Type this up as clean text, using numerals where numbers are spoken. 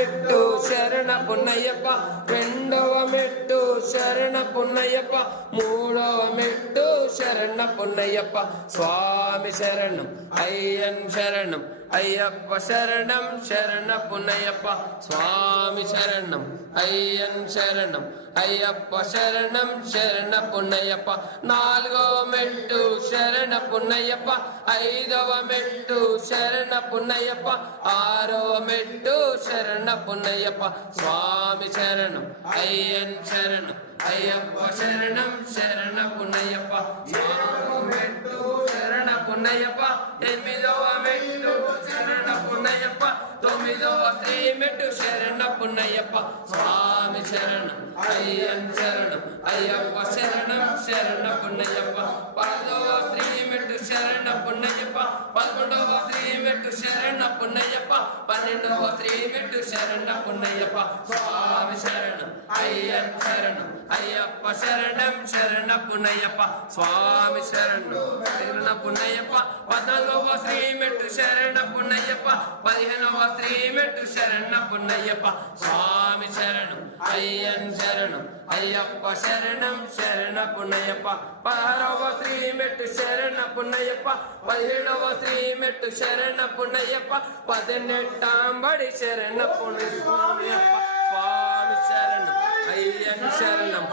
మెట్టు శరణ పున్నయ్యప్ప రెండవ మెట్టు శరణ పున్నయ్యప్ప మూడవ మెట్టు శరణ పున్నయ్యప్ప స్వామి శరణం అయ్యన్ శరణం అయ్యప్ప శరణం శరణ పున్నయ్యప్ప స్వామి శరణం అయ్యన్ శరణం అయ్యప్ప శరణం శరణ పున్నయ్యప్ప నాలుగవ మెట్టు శరణ పున్నయ్యప్ప ఐదవ మెట్టు శరణ పున్నయ్యప్ప ఆరవ మెట్టు శరణ పున్నయ్యప్ప స్వామి శరణం అయ్యన్ శరణం అయ్యప్ప శరణం శరణ పున్నయ్యప్ప ఏడవ మెట్టు శరణ పున్నయ్యప్ప ఎనిమిదవ మెట్టు శరణ పున్నయ్యప్ప తొమ్మిదవ శ్రీ మెట్టు శరణ పున్నయ్యప్ప స్వామి శరణం అయ్యన్ శరణం అయ్యప్ప శరణం శరణ పున్నయ్యప్ప పదవ శ్రీ మెట్టు శరణ పున్నయ్యప్ప 11వ శ్రీ మెట్టు శరణ పున్నయ్యప్ప 12వ శ్రీ మెట్టు శరణ పున్నయ్యప్ప స్వామి శరణం అయ్యన్ శరణం అయ్యప్ప శరణం శరణ పున్నయ్యప్ప స్వామి శరణం శరణ పున్నయ్యప్ప 14వ శ్రీ మెట్టు శరణ పున్నయ్యప్ప 15వ శ్రీ మెట్టు శరణ పున్నయ్యప్ప స్వామి శరణం అయ్యన్ శరణం అయ్యప్ప శరణం శరణ పున్నయ్యప్ప 16వ శ్రీ మెట్టు శరణ పున్నయ్యప్ప 17వ శ్రీ మెట్టు శరణ పున్నయ్యప్ప 18వ శరణ పున్నయ్యప్ప స్వామి శరణం అయ్యన్ శరణం